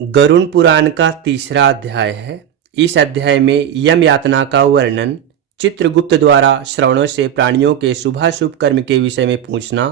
गरुड़ पुराण का तीसरा अध्याय है। इस अध्याय में यम यातना का वर्णन, चित्रगुप्त द्वारा श्रवणों से प्राणियों के शुभाशुभ कर्म के विषय में पूछना,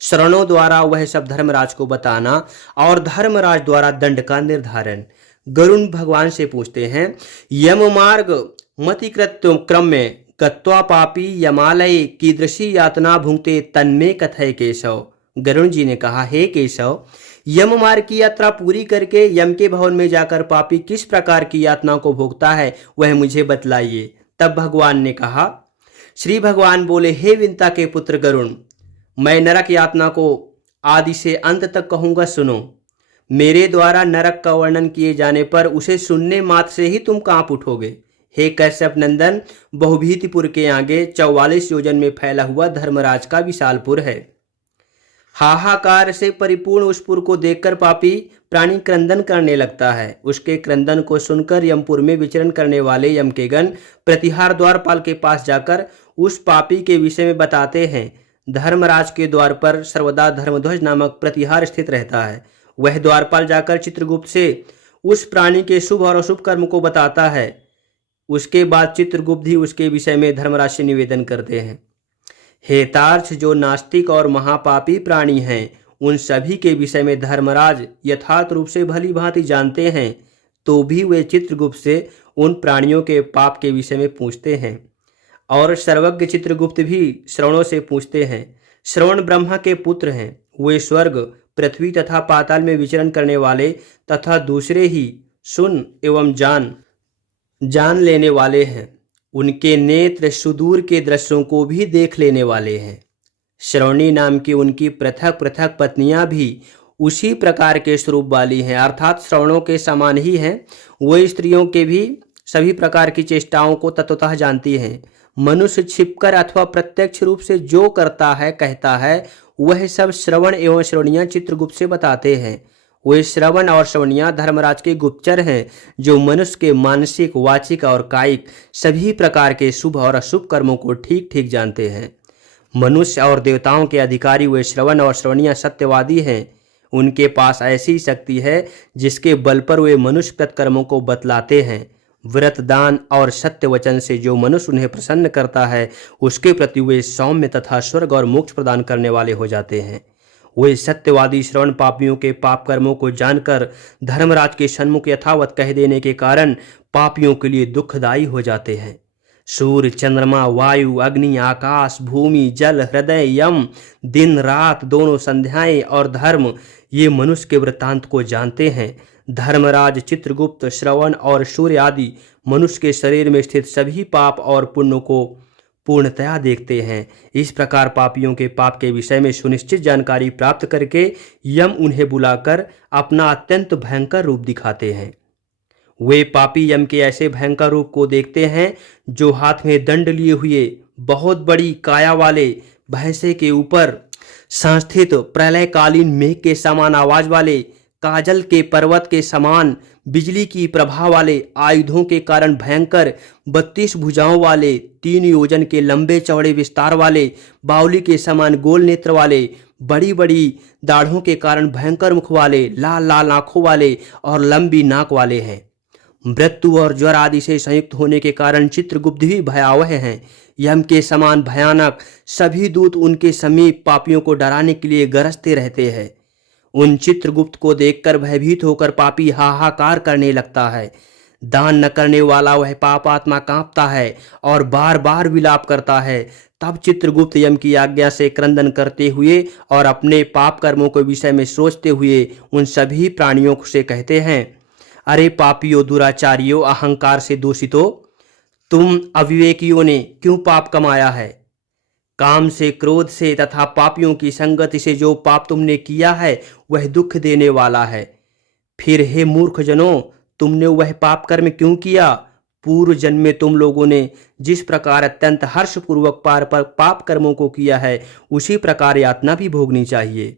श्रवणों द्वारा वह सब धर्मराज को बताना और धर्मराज द्वारा दंड का निर्धारण। गरुड़ भगवान से पूछते हैं, यम मार्ग मतिकृत क्रम में गत्वा पापी यमालय कीदृशी यातना भुंगते तन्मे कथय केशव। गरुड़ जी ने कहा, हे केशव, यम मार्ग की यात्रा पूरी करके यम के भवन में जाकर पापी किस प्रकार की यातना को भोगता है वह मुझे बतलाइए। तब भगवान ने कहा, श्री भगवान बोले, हे विंता के पुत्र गरुड़, मैं नरक यातना को आदि से अंत तक कहूंगा, सुनो। मेरे द्वारा नरक का वर्णन किए जाने पर उसे सुनने मात्र से ही तुम कांप उठोगे। हे कश्यप नंदन, बहुभीतिपुर के आगे 44 योजन में फैला हुआ धर्मराज का विशालपुर है। हाहाकार से परिपूर्ण उस पुर को देखकर पापी प्राणी क्रंदन करने लगता है। उसके क्रंदन को सुनकर यमपुर में विचरण करने वाले यम के गण प्रतिहार द्वारपाल के पास जाकर उस पापी के विषय में बताते हैं। धर्मराज के द्वार पर सर्वदा धर्मध्वज नामक प्रतिहार स्थित रहता है। वह द्वारपाल जाकर चित्रगुप्त से उस प्राणी के शुभ और अशुभ कर्म को बताता है। उसके बाद चित्रगुप्त ही उसके विषय में धर्मराज से निवेदन करते हैं। हेतार्थ, जो नास्तिक और महापापी प्राणी हैं, उन सभी के विषय में धर्मराज यथार्थ रूप से भली भांति जानते हैं, तो भी वे चित्रगुप्त से उन प्राणियों के पाप के विषय में पूछते हैं। और सर्वज्ञ चित्रगुप्त भी श्रवणों से पूछते हैं। श्रवण ब्रह्मा के पुत्र हैं। वे स्वर्ग, पृथ्वी तथा पाताल में विचरण करने वाले तथा दूसरे ही सुन एवं जान लेने वाले हैं। उनके नेत्र सुदूर के दृश्यों को भी देख लेने वाले हैं। श्रवणी नाम की उनकी पृथक पृथक पत्नियां भी उसी प्रकार के स्वरूप वाली हैं, अर्थात श्रवणों के समान ही हैं। वो स्त्रियों के भी सभी प्रकार की चेष्टाओं को तत्वतः जानती हैं। मनुष्य छिपकर अथवा प्रत्यक्ष रूप से जो करता है, कहता है, वह सब श्रवण एवं श्रवणियां चित्रगुप्त से बताते हैं। वे श्रवण और श्रवणियां धर्मराज के गुप्तचर हैं, जो मनुष्य के मानसिक, वाचिक और कायिक सभी प्रकार के शुभ और अशुभ कर्मों को ठीक ठीक जानते हैं। मनुष्य और देवताओं के अधिकारी वे श्रवण और श्रवणियां सत्यवादी हैं। उनके पास ऐसी शक्ति है जिसके बल पर वे मनुष्य कृतकर्मों को बतलाते हैं। व्रत, दान और सत्य वचन से जो मनुष्य उन्हें प्रसन्न करता है, उसके प्रति वे सौम्य तथा स्वर्ग और मोक्ष प्रदान करने वाले हो जाते हैं। वे सत्यवादी श्रवण पापियों के पाप कर्मों को जानकर धर्मराज के सन्मुख यथावत कह देने के कारण पापियों के लिए दुखदायी हो जाते हैं। सूर्य, चंद्रमा, वायु, अग्नि, आकाश, भूमि, जल, हृदय, यम, दिन रात, दोनों संध्याएं और धर्म, ये मनुष्य के वृत्तांत को जानते हैं। धर्मराज, चित्रगुप्त, श्रवण और सूर्य आदि मनुष्य के शरीर में स्थित सभी पाप और पुण्य को पूर्णतया देखते हैं। इस प्रकार पापियों के पाप के विषय में सुनिश्चित जानकारी प्राप्त करके यम उन्हें बुलाकर अपना अत्यंत भयंकर रूप दिखाते हैं। वे पापी यम के ऐसे भयंकर रूप को देखते हैं, जो हाथ में दंड लिए हुए बहुत बड़ी काया वाले, भैंसे के ऊपर संस्थित प्रलयकालीन मेघ के समान आवाज वाले, काजल के पर्वत के समान बिजली की प्रभा वाले, आयुधों के कारण भयंकर 32 भुजाओं वाले, 3 योजन के लंबे चौड़े विस्तार वाले, बावली के समान गोल नेत्र वाले, बड़ी बड़ी दाढ़ों के कारण भयंकर मुख वाले, लाल लाल आंखों वाले और लंबी नाक वाले हैं। मृत्यु और ज्वर आदि से संयुक्त होने के कारण चित्रगुप्त भी भयावह हैं। यम के समान भयानक सभी दूत उनके समीप पापियों को डराने के लिए गरजते रहते हैं। उन चित्रगुप्त को देखकर भयभीत होकर पापी हाहाकार करने लगता है। दान न करने वाला वह पापात्मा कांपता है और बार बार विलाप करता है। तब चित्रगुप्त यम की आज्ञा से क्रंदन करते हुए और अपने पाप कर्मों के विषय में सोचते हुए उन सभी प्राणियों से कहते हैं, अरे पापियों, दुराचारियों, अहंकार से दूषितों, तुम अविवेकियों ने क्यों पाप कमाया है? काम से, क्रोध से तथा पापियों की संगति से जो पाप तुमने किया है वह दुख देने वाला है। फिर हे मूर्ख जनों, तुमने वह पाप कर्म क्यों किया? पूर्व जन्म में तुम लोगों ने जिस प्रकार अत्यंत हर्षपूर्वक पाप कर्मों को किया है, उसी प्रकार यातना भी भोगनी चाहिए।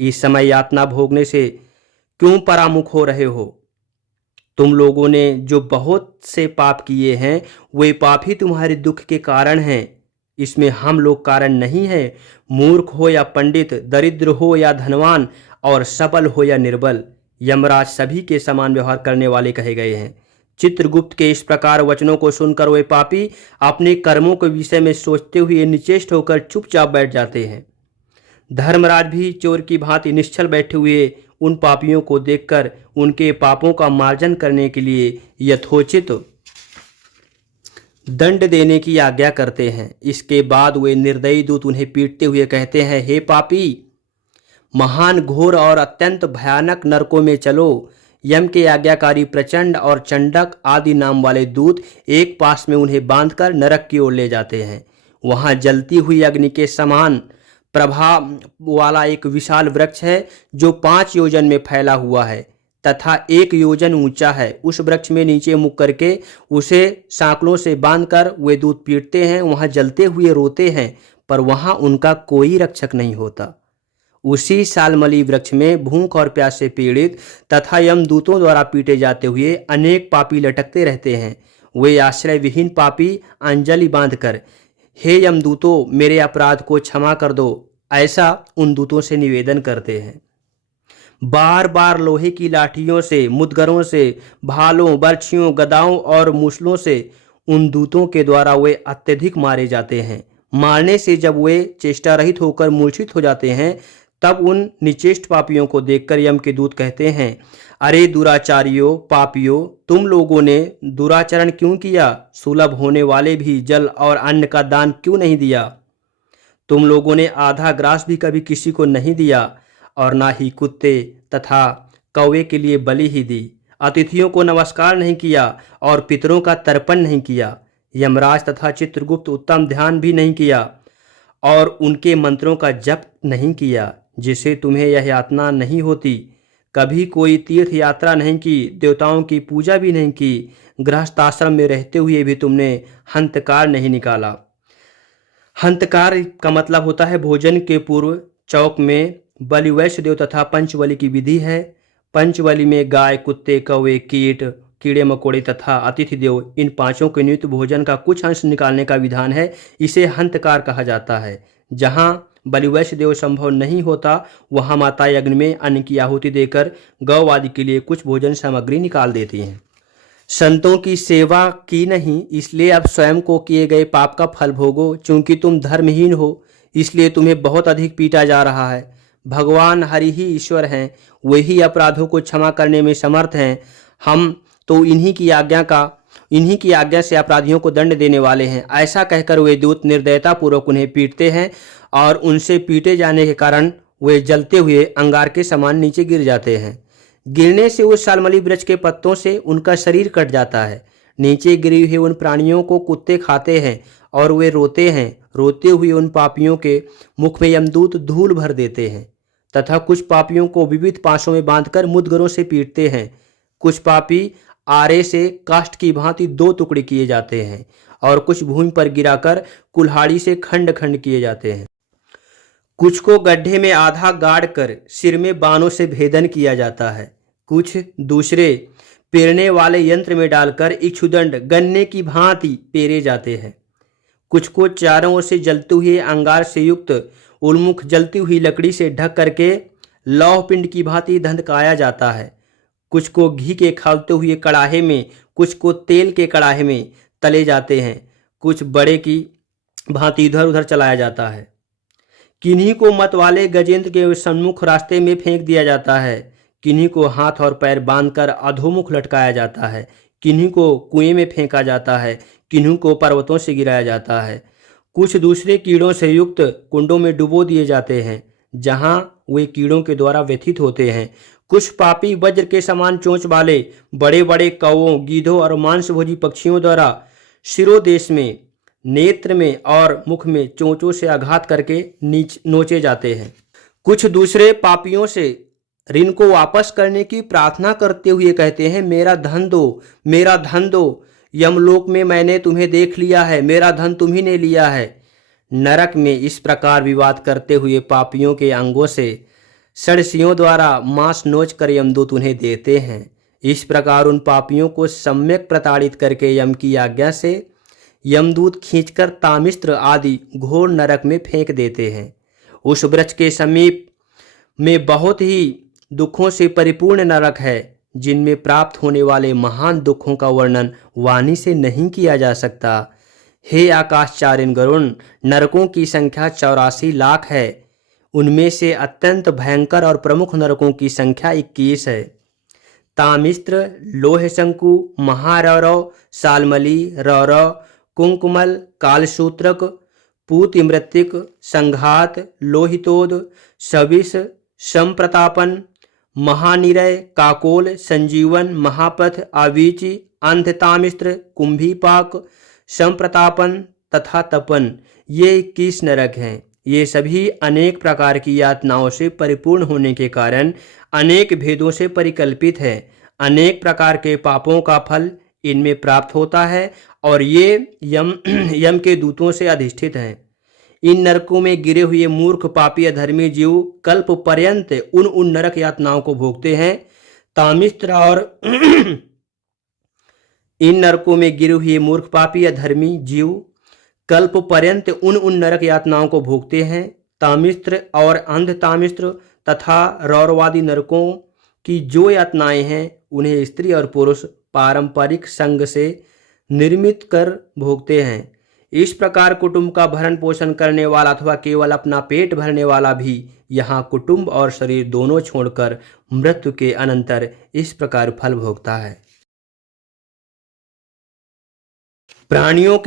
इस समय यातना भोगने से क्यों परामुख हो रहे हो? तुम लोगों ने जो बहुत से पाप किए हैं, वे पाप ही तुम्हारे दुख के कारण हैं। इसमें हम लोग कारण नहीं है। मूर्ख हो या पंडित, दरिद्र हो या धनवान और सबल हो या निर्बल, यमराज सभी के समान व्यवहार करने वाले कहे गए हैं। चित्रगुप्त के इस प्रकार वचनों को सुनकर वे पापी अपने कर्मों के विषय में सोचते हुए निश्चेष्ट होकर चुपचाप बैठ जाते हैं। धर्मराज भी चोर की भांति निश्चल बैठे हुए उन पापियों को देखकर उनके पापों का मार्जन करने के लिए यथोचित दंड देने की आज्ञा करते हैं। इसके बाद वे निर्दयी दूत उन्हें पीटते हुए कहते हैं, हे पापी, महान घोर और अत्यंत भयानक नरकों में चलो। यम के आज्ञाकारी प्रचंड और चंडक आदि नाम वाले दूत एक पास में उन्हें बांधकर नरक की ओर ले जाते हैं। वहां जलती हुई अग्नि के समान प्रभाव वाला एक विशाल वृक्ष है जो 5 योजन में फैला हुआ है तथा 1 योजन ऊंचा है। उस वृक्ष में नीचे मुख करके उसे सांकलों से बांधकर वे दूत पीटते हैं। वहां जलते हुए रोते हैं, पर वहां उनका कोई रक्षक नहीं होता। उसी सालमली वृक्ष में भूख और प्यास से पीड़ित तथा यमदूतों द्वारा पीटे जाते हुए अनेक पापी लटकते रहते हैं। वे आश्रय विहीन पापी अंजलि बांधकर, हे यमदूतों, मेरे अपराध को क्षमा कर दो, ऐसा उन दूतों से निवेदन करते हैं। बार बार लोहे की लाठियों से, मुदगरों से, भालों, बर्छियों, गदाओं और मूसलों से उन दूतों के द्वारा वे अत्यधिक मारे जाते हैं। मारने से जब वे चेष्टा रहित होकर मूर्छित हो जाते हैं, तब उन निचेष्ट पापियों को देखकर यम के दूत कहते हैं, अरे दुराचारियों, पापियों, तुम लोगों ने दुराचरण क्यों किया? सुलभ होने वाले भी जल और अन्न का दान क्यों नहीं दिया? तुम लोगों ने आधा ग्रास भी कभी किसी को नहीं दिया और ना ही कुत्ते तथा कौवे के लिए बलि ही दी। अतिथियों को नमस्कार नहीं किया और पितरों का तर्पण नहीं किया। यमराज तथा चित्रगुप्त उत्तम ध्यान भी नहीं किया और उनके मंत्रों का जप नहीं किया, जिसे तुम्हें यह यातना नहीं होती। कभी कोई तीर्थ यात्रा नहीं की, देवताओं की पूजा भी नहीं की। गृहस्थाश्रम में रहते हुए भी तुमने हंतकार नहीं निकाला। हंतकार का मतलब होता है भोजन के पूर्व चौक में बलि वैश्य देव तथा पंचबलि की विधि है। पंचबलि में गाय, कुत्ते, कौवे, कीट, कीड़े मकोड़े तथा अतिथि देव, इन 5 के नियुक्त भोजन का कुछ अंश निकालने का विधान है। इसे हंतकार कहा जाता है। जहाँ बलिवैश्य देव संभव नहीं होता, वहाँ माता यज्ञ में अन्न की आहुति देकर गौ आदि के लिए कुछ भोजन सामग्री निकाल देती हैं। संतों की सेवा की नहीं, इसलिए अब स्वयं को किए गए पाप का फल भोगो। चूंकि तुम धर्महीन हो, इसलिए तुम्हें बहुत अधिक पीटा जा रहा है। भगवान हरि ही ईश्वर हैं, वही अपराधों को क्षमा करने में समर्थ हैं। हम तो इन्हीं की आज्ञा से अपराधियों को दंड देने वाले हैं। ऐसा कहकर वे दूत निर्दयता पूर्वक उन्हें पीटते हैं और उनसे पीटे जाने के कारण वे जलते हुए अंगार के समान नीचे गिर जाते हैं। गिरने से उस शालमली वृक्ष के पत्तों से उनका शरीर कट जाता है। नीचे गिरी हुई उन प्राणियों को कुत्ते खाते हैं और वे रोते हैं। रोते हुए उन पापियों के मुख में यमदूत धूल भर देते हैं तथा कुछ पापियों को विविध पाशों में बांधकर मुदगरों से पीटते हैं। कुछ पापी आरे से काष्ठ की भांति 2 टुकड़े किए जाते हैं और कुछ भूमि पर गिराकर कुल्हाड़ी से खंड खंड किए जाते हैं। कुछ को गड्ढे में आधा गाड़ कर सिर में बाणों से भेदन किया जाता है। कुछ दूसरे पेरने वाले यंत्र में डालकर इक्षुदंड गन्ने की भांति पेरे जाते हैं। कुछ को चारों ओर से जलते हुए अंगार से युक्त उन्मुख जलती हुई लकड़ी से ढक करके लौह पिंड की भांति धंधकाया जाता है। कुछ को घी के खौलते हुए कड़ाहे में, कुछ को तेल के कड़ाहे में तले जाते हैं। कुछ बड़े की भांति इधर उधर चलाया जाता है। किन्हीं को मत वाले गजेंद्र के सम्मुख रास्ते में फेंक दिया जाता है। किन्हीं को हाथ और पैर बांधकर अधोमुख लटकाया जाता है। किन्हीं को कुएं में फेंका जाता है। किन्हीं को पर्वतों से गिराया जाता है। कुछ दूसरे कीड़ों से युक्त कुंडों में डुबो दिए जाते हैं, जहां वे कीड़ों के द्वारा व्यथित होते हैं। कुछ पापी वज्र के समान चोंच वाले बड़े बड़े कौवों, गीधों और मांसभोजी पक्षियों द्वारा शिरोदेश में, नेत्र में और मुख में चोंचों से आघात करके नोचे जाते हैं। कुछ दूसरे पापियों से ऋण को वापस करने की प्रार्थना करते हुए कहते हैं, मेरा धन दो, मेरा धन दो। यमलोक में मैंने तुम्हें देख लिया है, मेरा धन तुम्ही ने लिया है। नरक में इस प्रकार विवाद करते हुए पापियों के अंगों से षडसियों द्वारा मांस नोच कर यमदूत उन्हें देते हैं। इस प्रकार उन पापियों को सम्यक प्रताड़ित करके यम की आज्ञा से यमदूत खींचकर तामिस्त्र आदि घोर नरक में फेंक देते हैं। उस वृक्ष के समीप में बहुत ही दुखों से परिपूर्ण नरक है, जिनमें प्राप्त होने वाले महान दुखों का वर्णन वाणी से नहीं किया जा सकता। हे आकाशचारिण गरुण, नरकों की संख्या 84 लाख है। उनमें से अत्यंत भयंकर और प्रमुख नरकों की संख्या 21 है। तामिस्त्र, लोहशंकु, महारौरव, सालमली, रौरव, कुंकुमल, कालसूत्रक, पूतिमृत्तिक, संघात, लोहितोद, सविष, संप्रतापन, महानिरय, काकोल, संजीवन, महापथ, आवीचि, अंधतामिस्त्र, कुंभीपाक, संप्रतापन तथा तपन, ये 21 नरक हैं। ये सभी अनेक प्रकार की यातनाओं से परिपूर्ण होने के कारण अनेक भेदों से परिकल्पित है। अनेक प्रकार के पापों का फल इनमें प्राप्त होता है और ये यम के दूतों से अधिष्ठित हैं। इन नरकों में गिरे हुए मूर्ख, पापी, अधर्मी जीव कल्प पर्यंत उन नरक यातनाओं को भोगते हैं। तामिस्त्र और इन नरकों में गिरे हुए मूर्ख, पापी, अधर्मी जीव कल्प पर्यंत उन नरक यातनाओं को भोगते हैं। तामिस्त्र और अंधतामिस्त्र तथा रौरवादी नरकों की जो यातनाएं हैं, उन्हें स्त्री और पुरुष पारंपरिक संग से निर्मित कर भोगते हैं। इस प्रकार कुटुंब का भरण पोषण करने वाला अथवा केवल अपना पेट भरने वाला भी यहाँ कुटुंब और शरीर दोनों छोड़कर मृत्यु के अनंतर इस प्रकार फल भोगता है। प्राणियों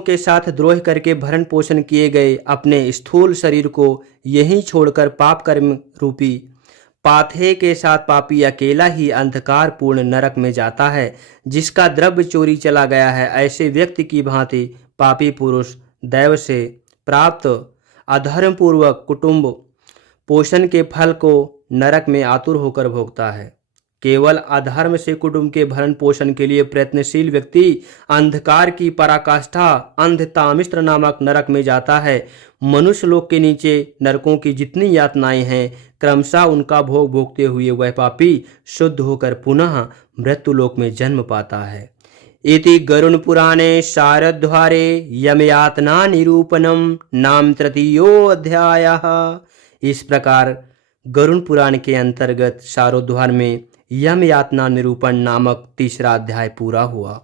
के साथ द्रोह करके भरण पोषण किए गए अपने स्थूल शरीर को यहीं छोड़कर पाप कर्म रूपी पाथे के साथ पापी अकेला ही अंधकार पूर्ण नरक में जाता है। जिसका द्रव्य चोरी चला गया है, ऐसे व्यक्ति की भांति पापी पुरुष दैव से प्राप्त अधर्म पूर्वक कुटुंब पोषण के फल को नरक में आतुर होकर भोगता है। केवल अधर्म से कुटुंब के भरण पोषण के लिए प्रयत्नशील व्यक्ति अंधकार की पराकाष्ठा अंधतामिस्त्र नामक नरक में जाता है। मनुष्य लोक के नीचे नरकों की जितनी यातनाएं हैं, क्रमशः उनका भोग भोगते हुए वह पापी शुद्ध होकर पुनः मृत्यु लोक में जन्म पाता है। इति गरुण पुराणे शारद्वारे यमयातना निरूपणम नाम तृतीयोऽध्यायः। इस प्रकार गरुण पुराण के अंतर्गत शारोद्वार में यम यातना निरूपण नामक तीसरा अध्याय पूरा हुआ।